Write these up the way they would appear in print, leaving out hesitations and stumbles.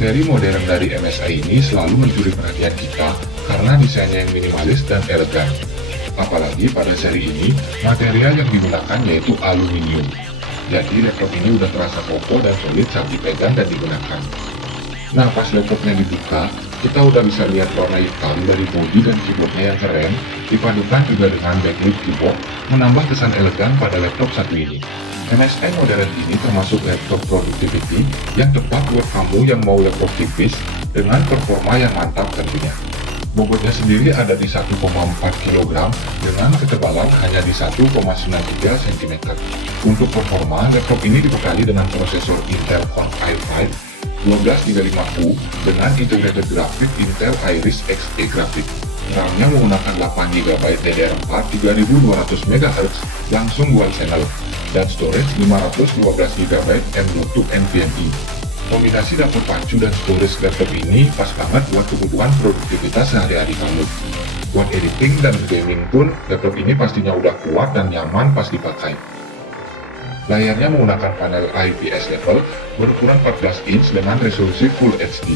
Seri modern dari MSI ini selalu mencuri perhatian kita karena desainnya yang minimalis dan elegan. Apalagi pada seri ini, material yang digunakan yaitu aluminium. Jadi laptop ini udah terasa kokoh dan solid saat dipegang dan digunakan. Nah, pas laptopnya dibuka, kita udah bisa lihat warna hitam dari bodi dan keyboardnya yang keren, dipadukan juga dengan backlit keyboard, menambah kesan elegan pada laptop satu ini. MSI modern ini termasuk laptop productivity yang tepat buat kamu yang mau laptop tipis dengan performa yang mantap tentunya. Bobotnya sendiri ada di 1,4 kg dengan ketebalan hanya di 1,93 cm. Untuk performa, laptop ini dibekali dengan prosesor Intel Core i5 1235U dengan integrated graphic Intel Iris Xe graphic. RAM-nya menggunakan 8GB DDR4 3200 MHz langsung dual channel dan storage 512GB M.2 NVMe. Kombinasi dapur pacu dan storage laptop ini pas banget buat kebutuhan produktivitas sehari-hari kamu. Buat editing dan gaming pun, laptop ini pastinya udah kuat dan nyaman pas dipakai. Layarnya menggunakan panel IPS level berukuran 14 inch dengan resolusi Full HD.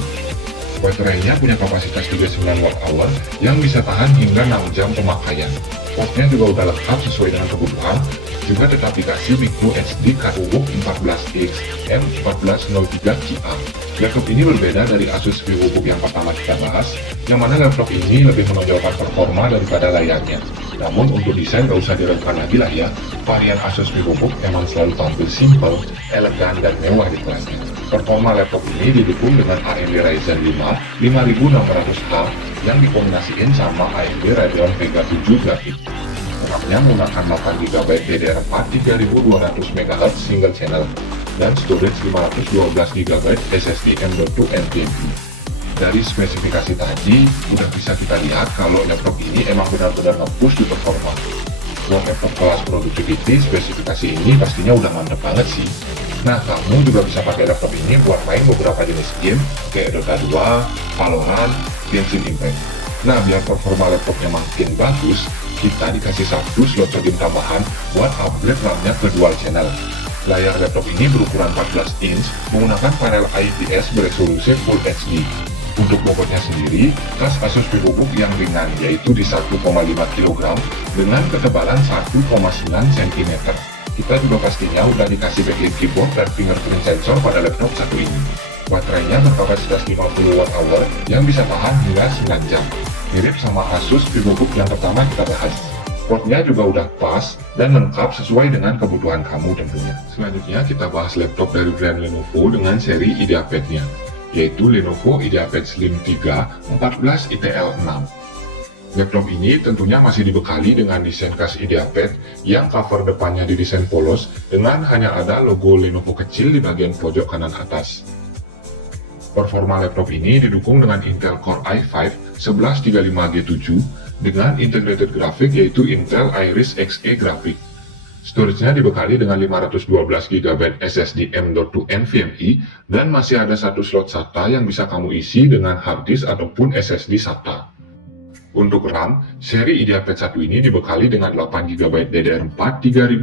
Baterainya punya kapasitas 39 Wh yang bisa tahan hingga 6 jam pemakaian. Portnya juga udah lengkap sesuai dengan kebutuhan, juga tetap dikasih micro SD card UWOK 14X M1403QA. Laptop ini berbeda dari Asus VivoBook yang pertama kita bahas, yang mana laptop ini lebih menonjolkan performa daripada layarnya. Namun untuk desain gak usah diragukan lagi lah ya, varian Asus VivoBook emang selalu tampil simple, elegan, dan mewah di kelasnya. Performa laptop ini didukung dengan AMD Ryzen 5 5600H yang dikombinasiin sama AMD Radeon Vega 7 grafik. RAM-nya menggunakan 8GB DDR4 3200 MHz single channel dan storage 512GB SSD M.2 NVMe. Dari spesifikasi tadi, udah bisa kita lihat kalau laptop ini emang benar-benar nge-push di performa. Buat laptop kelas productivity, spesifikasi ini pastinya udah mantep banget sih. Nah, kamu juga bisa pakai laptop ini buat main beberapa jenis game kayak Dota 2, Valorant, Genshin Impact. Nah, biar performa laptopnya makin bagus, kita dikasih satu slot charging tambahan buat upgrade RAM-nya ke dual channel. Layar laptop ini berukuran 14 inch menggunakan panel IPS beresolusi Full HD. Untuk bobotnya sendiri, tas Asus VivoBook yang ringan yaitu di 1,5 kg dengan ketebalan 1,9 cm. Kita juga pastinya udah dikasih backlit keyboard dan fingerprint sensor pada laptop satu ini. Baterainya berkapasitas 50 Wh yang bisa tahan hingga 9 jam. Mirip sama Asus VivoBook yang pertama kita bahas. Portnya juga udah pas dan lengkap sesuai dengan kebutuhan kamu tentunya. Selanjutnya kita bahas laptop dari brand Lenovo dengan seri IdeaPad-nya, yaitu Lenovo IdeaPad Slim 3 14 ITL6. Laptop ini tentunya masih dibekali dengan desain khas IdeaPad yang cover depannya didesain polos dengan hanya ada logo Lenovo kecil di bagian pojok kanan atas. Performa laptop ini didukung dengan Intel Core i5 1135G7 dengan integrated graphic yaitu Intel Iris Xe graphic. Storage-nya dibekali dengan 512GB SSD M.2 NVMe dan masih ada satu slot SATA yang bisa kamu isi dengan hard disk ataupun SSD SATA. Untuk RAM, seri IdeaPad 1 ini dibekali dengan 8GB DDR4 3200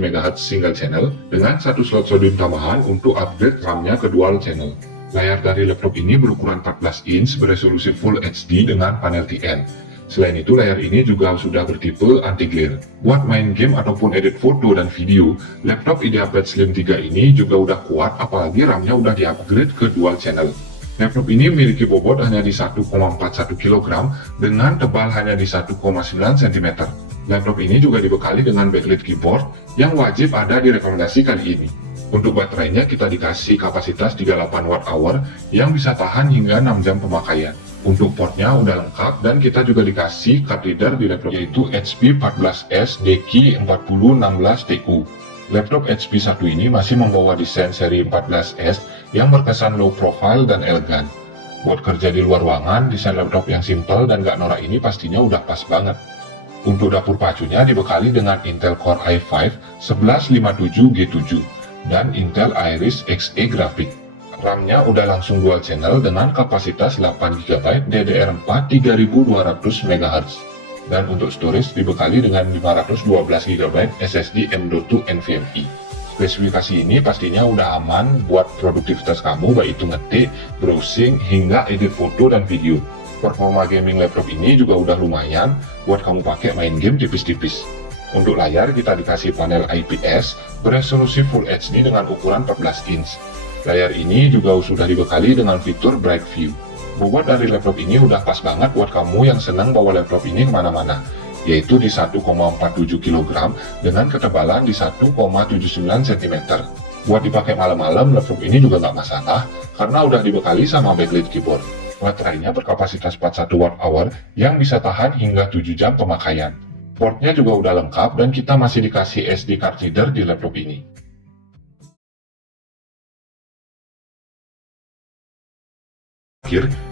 MHz single channel dengan satu slot sodium tambahan untuk upgrade RAM-nya ke dual channel. Layar dari laptop ini berukuran 14 inch beresolusi Full HD dengan panel TN. Selain itu, layar ini juga sudah bertipe anti-glare. Buat main game ataupun edit foto dan video, laptop IdeaPad Slim 3 ini juga udah kuat, apalagi RAM-nya udah di-upgrade ke dual channel. Laptop ini memiliki bobot hanya di 1,41 kg dengan tebal hanya di 1,9 cm. Laptop ini juga dibekali dengan backlit keyboard yang wajib ada di rekomendasi kali ini. Untuk baterainya kita dikasih kapasitas 38 Wh yang bisa tahan hingga 6 jam pemakaian. Untuk portnya udah lengkap dan kita juga dikasih card reader di laptop yaitu HP 14S Deki 4016TU. Laptop HP 1 ini masih membawa desain seri 14S yang berkesan low profile dan elegan. Buat kerja di luar ruangan, desain laptop yang simple dan gak norak ini pastinya udah pas banget. Untuk dapur pacunya dibekali dengan Intel Core i5 1157G7 dan Intel Iris Xe grafik. RAM-nya udah langsung dual channel dengan kapasitas 8GB DDR4 3200 MHz. Dan untuk storage dibekali dengan 512GB SSD M.2 NVMe. Spesifikasi ini pastinya udah aman buat produktivitas kamu, baik itu ngetik, browsing, hingga edit foto dan video. Performa gaming laptop ini juga udah lumayan buat kamu pakai main game tipis-tipis. Untuk layar kita dikasih panel IPS beresolusi Full HD dengan ukuran 14 inch. Layar ini juga sudah dibekali dengan fitur Bright View. Bobot dari laptop ini udah pas banget buat kamu yang senang bawa laptop ini kemana-mana, yaitu di 1,47 kg dengan ketebalan di 1,79 cm. Buat dipakai malam-malam, laptop ini juga nggak masalah karena udah dibekali sama backlit keyboard. Baterainya berkapasitas 41 Wh yang bisa tahan hingga 7 jam pemakaian. Portnya juga udah lengkap dan kita masih dikasih SD card reader di laptop ini.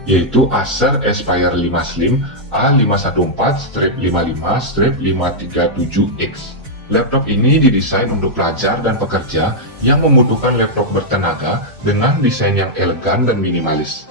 Yaitu Acer Aspire 5 Slim A514-55-537X. Laptop ini didesain untuk pelajar dan pekerja yang membutuhkan laptop bertenaga dengan desain yang elegan dan minimalis.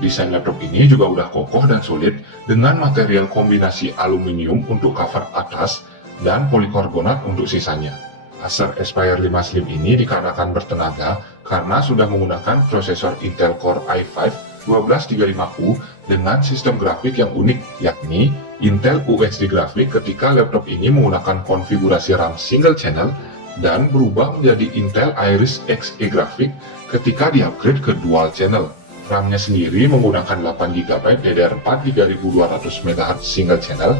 Desain laptop ini juga udah kokoh dan solid dengan material kombinasi aluminium untuk cover atas dan polikarbonat untuk sisanya. Acer Aspire 5 Slim ini dikarenakan bertenaga karena sudah menggunakan prosesor Intel Core i5 1235U dengan sistem grafik yang unik, yakni Intel UHD Graphic ketika laptop ini menggunakan konfigurasi RAM single channel dan berubah menjadi Intel Iris Xe Graphic ketika di-upgrade ke dual channel. RAM-nya sendiri menggunakan 8GB DDR4 3200 MHz single channel,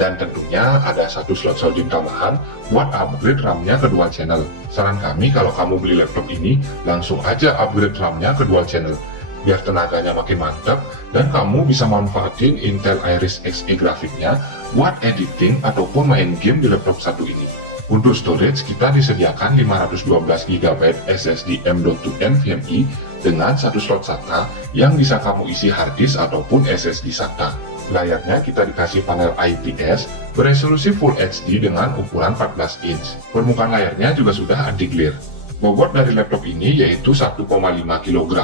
dan tentunya ada satu slot soldering tambahan buat upgrade RAM-nya ke dual channel. Saran kami kalau kamu beli laptop ini, langsung aja upgrade RAM-nya ke dual channel, biar tenaganya makin mantap dan kamu bisa manfaatin Intel Iris Xe grafiknya buat editing ataupun main game di laptop satu ini. Untuk storage kita disediakan 512GB SSD M.2 NVMe dengan satu slot SATA yang bisa kamu isi harddisk ataupun SSD SATA. Layarnya kita dikasih panel IPS beresolusi Full HD dengan ukuran 14 inch. Permukaan layarnya juga sudah anti-glare. Bobot dari laptop ini yaitu 1,5 kg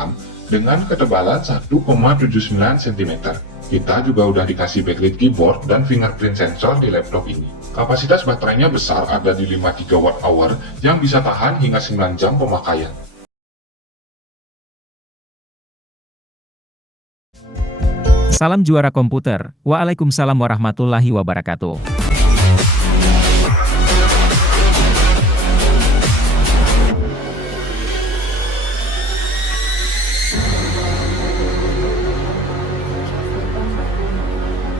dengan ketebalan 1,79 cm. Kita juga udah dikasih backlit keyboard dan fingerprint sensor di laptop ini. Kapasitas baterainya besar, ada di 53 Wh yang bisa tahan hingga 9 jam pemakaian. Salam juara komputer. Waalaikumsalam warahmatullahi wabarakatuh.